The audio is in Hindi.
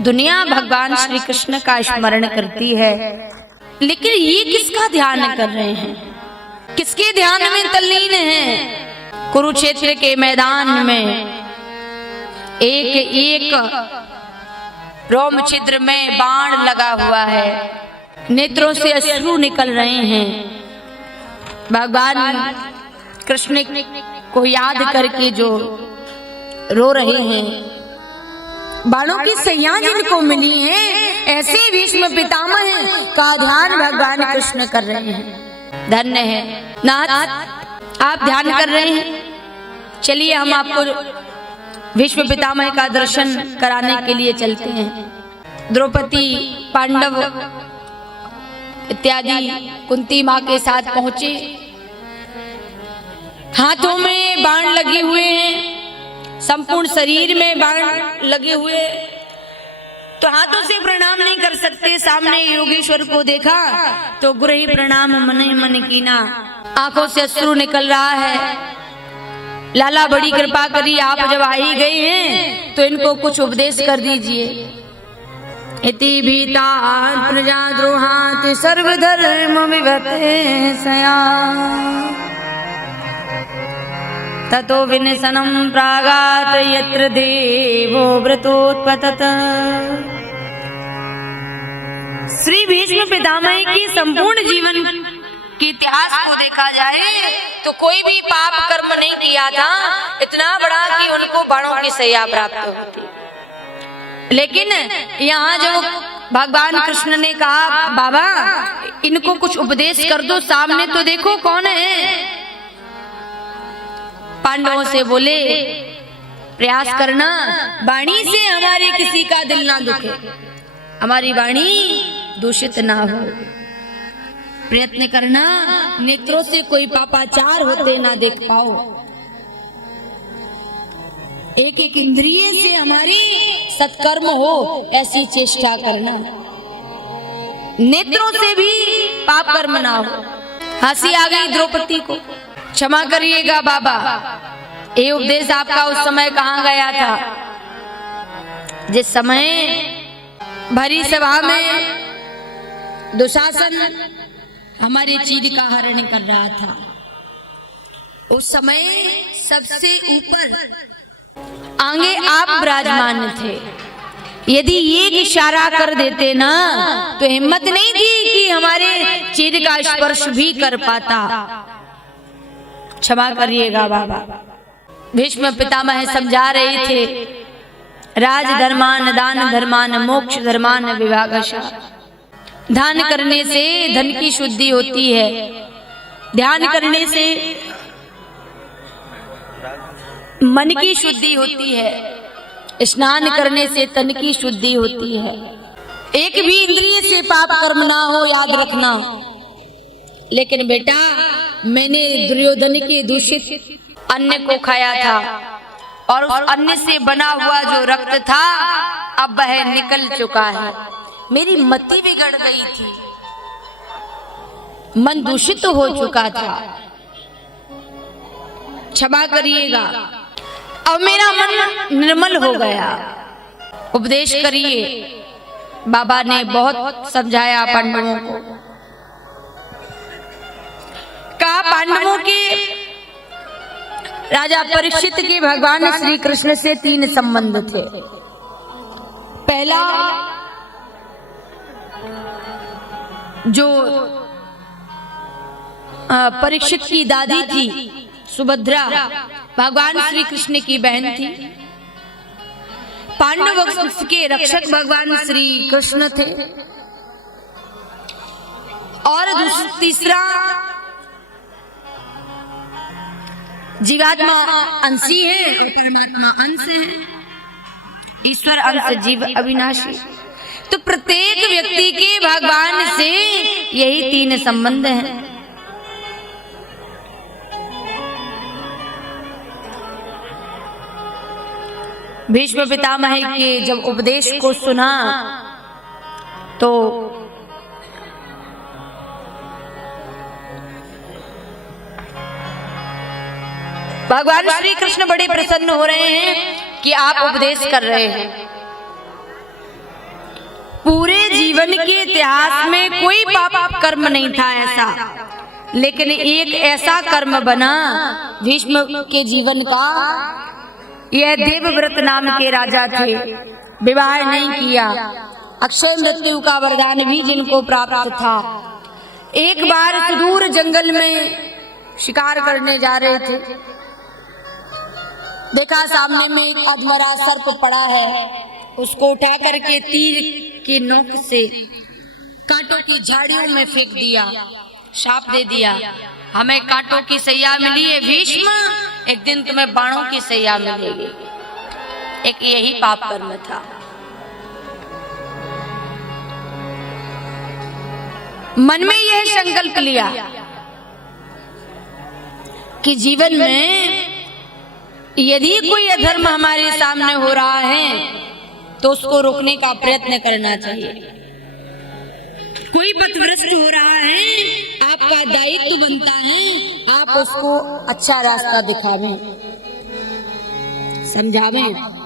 दुनिया भगवान श्री कृष्ण का स्मरण करती है, लेकिन ये किसका ध्यान कर रहे हैं, किसके ध्यान में तल्लीन हैं? कुरुक्षेत्र के मैदान में एक एक रोम छिद्र में बाण लगा हुआ है, नेत्रों से अश्रु निकल रहे हैं। भगवान कृष्ण को याद करके जो रो रहे हैं, बाणों की सैया जिनको मिली है, ऐसे भीष्म पितामह का ध्यान भगवान कृष्ण कर रहे हैं। धन्य है नाथ, आप ध्यान कर रहे हैं। चलिए हम आपको भीष्म पितामह का दर्शन कराने के लिए चलते हैं। द्रौपदी, पांडव इत्यादि कुंती माँ के साथ पहुंचे। हाथों में बाण लगे हुए हैं, संपूर्ण शरीर में बाण लगे हुए, तो हाथों से प्रणाम नहीं कर सकते। सामने योगेश्वर को देखा तो गुरु ही प्रणाम मन ही मन कीना। आंखों से अश्रु निकल रहा है। लाला बड़ी कृपा करी, आप जब आ ही गए हैं तो इनको कुछ उपदेश कर दीजिए। इति भीता प्रजाद्रोहात् सर्वधर्म विभते सया ततो विनशनं प्रागात् यत्र देवो व्रतोत्पतत। श्री भीष्म पितामह की संपूर्ण जीवन के इतिहास को देखा जाए तो कोई भी पाप कर्म नहीं किया था इतना बड़ा कि उनको बाणों की सैया प्राप्त होती। लेकिन यहाँ जो भगवान कृष्ण ने कहा, बाबा इनको कुछ उपदेश कर दो, सामने तो देखो कौन है। पांडवों से बोले, प्रयास करना वाणी से हमारे किसी का दिल ना दुखे, हमारी वाणी दूषित ना हो। प्रयत्न करना नेत्रों से कोई पापाचार होते ना देख पाओ। एक एक इंद्रिय से हमारी सत्कर्म हो, ऐसी चेष्टा करना। नेत्रों से भी पाप कर्म ना हो। हंसी आ गई द्रौपदी को। क्षमा करिएगा बाबा, ये उपदेश आपका उस समय कहाँ गया था जिस समय भरी सभा में दुशासन हमारे चीर का हरण कर रहा था। उस समय सबसे ऊपर आगे आप विराजमान थे। यदि एक इशारा कर देते ना तो हिम्मत नहीं थी कि हमारे चीर का स्पर्श भी कर पाता। क्षमा करिएगा बाबा। भीष्म पितामह समझा रहे थे, राज धर्मान दान धर्मान मोक्ष धर्मान विभागशः। ध्यान करने से धन की शुद्धि होती है, ध्यान करने से मन की शुद्धि होती है, स्नान करने से तन की शुद्धि होती है। एक भी इंद्रिय से पाप कर्म ना हो, याद रखना। लेकिन बेटा मैंने दुर्योधन के दूषित अन्न को खाया था और उस अन्न से बना हुआ जो रक्त था अब वह निकल चुका है। मेरी मति बिगड़ गई थी, मन दूषित हो चुका था। क्षमा करिएगा, अब मेरा मन निर्मल हो गया। उपदेश करिए। बाबा ने बहुत समझाया पांडवों को। कहा पांडवों के राजा परीक्षित के भगवान श्री कृष्ण से 3 संबंध थे। पहला जो परीक्षित की दादी थी सुभद्रा, भगवान श्री कृष्ण की बहन थी। पांडव वंश के रक्षक भगवान श्री कृष्ण थे। और तीसरा जीवात्मा अंशी है और परमात्मा अंश है। ईश्वर अंश, जीव अविनाशी। तो प्रत्येक व्यक्ति के भगवान से यही 3 संबंध हैं। भीष्म पितामह के जब उपदेश को सुना तो भगवान श्री कृष्ण बड़े प्रसन्न हो रहे हैं कि आप उपदेश कर रहे हैं। जीवन के इतिहास में कोई पाप कर्म नहीं था ऐसा, लेकिन एक ऐसा कर्म बना भीष्म के जीवन का। यह देवव्रत नाम के राजा थे, विवाह नहीं किया, अक्षय मृत्यु का वरदान भी जिनको प्राप्त था। एक बार सुदूर जंगल में शिकार करने जा रहे थे, देखा सामने में एक अधमरा सर्प पड़ा है, उसको उठा करके तीर की नोक से कांटों की झाड़ियों में फेंक दिया, शाप दे दिया, हमें कांटों की सैया मिली है भीष्म, एक दिन तुम्हें बाणों की सैया मिलेगी। एक यही पाप कर्म था। मन में यह संकल्प लिया कि जीवन में यदि कोई अधर्म हमारे सामने हो रहा है तो उसको रोकने का प्रयत्न करना चाहिए। कोई पथभ्रष्ट हो रहा है, आपका दायित्व बनता है आप उसको अच्छा रास्ता दिखावें, समझावें।